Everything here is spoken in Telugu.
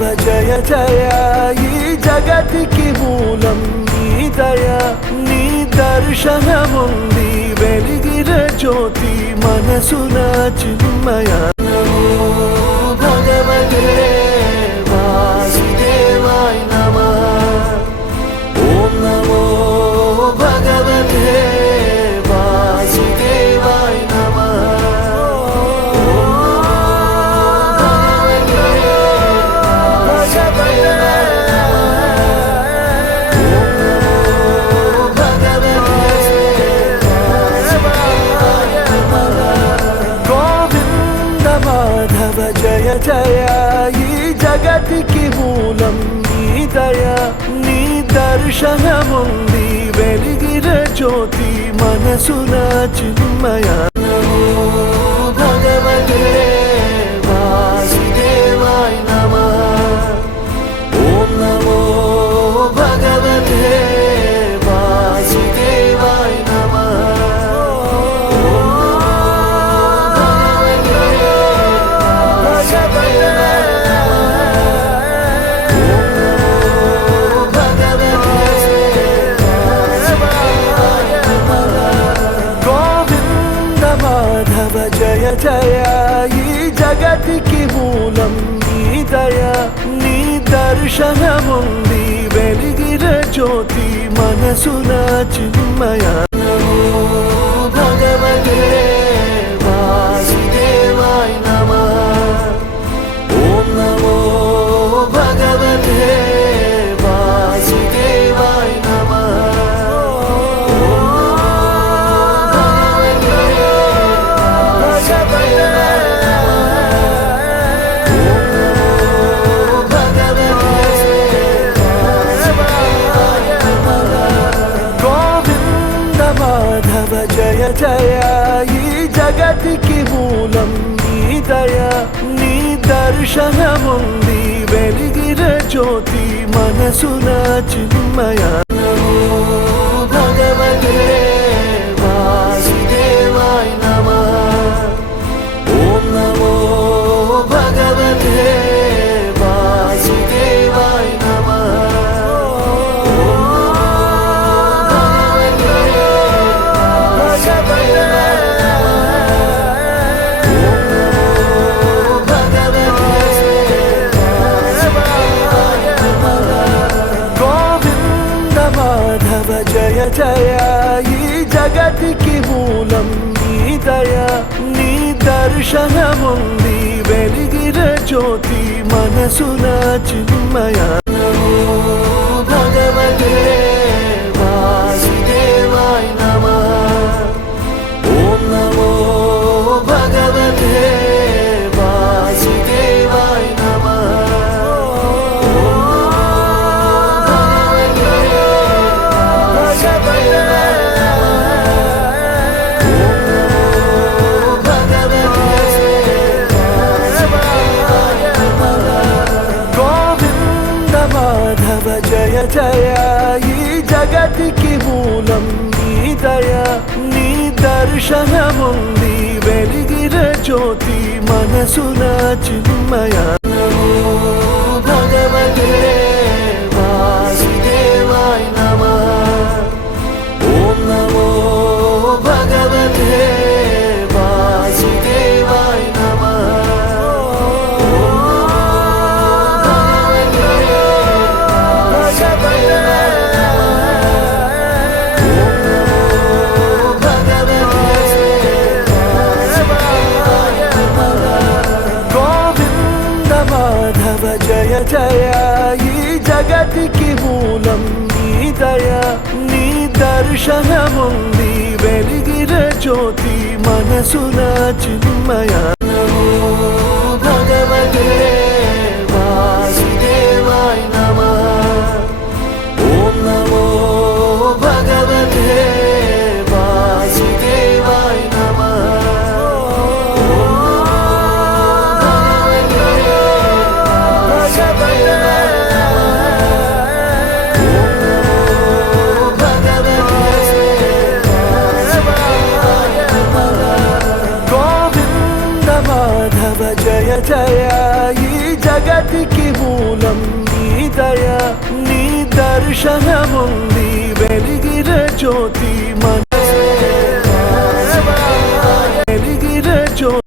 మాధవ జయ జయ ఈ జగతికి మూలం నీ దయ నీ దర్శనముంది వెలిగిన జ్యోతి మనసున చిన్మయ భగవతే వాసుదేవాయ నమః ఓం నమో భగవతే వాసుదేవాయ నమః మాధవ జయ జయ ఈ జగతికి మూలం నీ దయ నీ దర్శనముంది వెలిగిన జ్యోతి మనసున చిన్మయ భగవతే వాసుదేవాయ నమః ఓం నమో భగవతే వాసుదేవాయ నమః మాధవ జయ జయ ఈ జగతికి మూలం నీ దయ నీ దర్శనముంది వెలిగిన జ్యోతి మనసున చిన్మయ భగవతే వాసుదేవాయ నమః ఓం నమో భగవతే వాసుదేవాయ నమః మాధవ జయ జయ ఈ జగతికి మూలం నీ దయ నీ దర్శనముంది వెలిగిన జ్యోతి మనసున చిన్మయ భగవతే వాసుదేవాయ నమః ఓం నమో భగవతే వాసుదేవాయ నమః మాధవ జయ జయ ఈ జగతికి మూలం నీ దయ నీ దర్శనముంది వెలిగిన జ్యోతి మనసున చిన్మయ భగవతే వాసుదేవాయ నమః ఓం నమో భగవతే వాసుదేవాయ నమః మాధవ జయ జయ ఈ జగతికి మూలం నీ దయ నీ దర్శనముంది వెలిగిన జ్యోతి మనసున చిన్మయ భగవతే వాసుదేవాయ నమః ఓం నమో భగవతే వాసుదేవాయ నమః మాధవ జయ జయ ఈ జగతికి మూలం నీ దయ నీ దర్శనముంది వెలిగిన జ్యోతి మనసున చిన్మయ భగవతే వాసుదేవాయ నమః ఓం నమో భగవతే వాసుదేవాయ నమః మాధవ జయ జయ ఈ మూలం నీ దయ నీ దర్శనముంది వెలిగిన జ్యోతి మన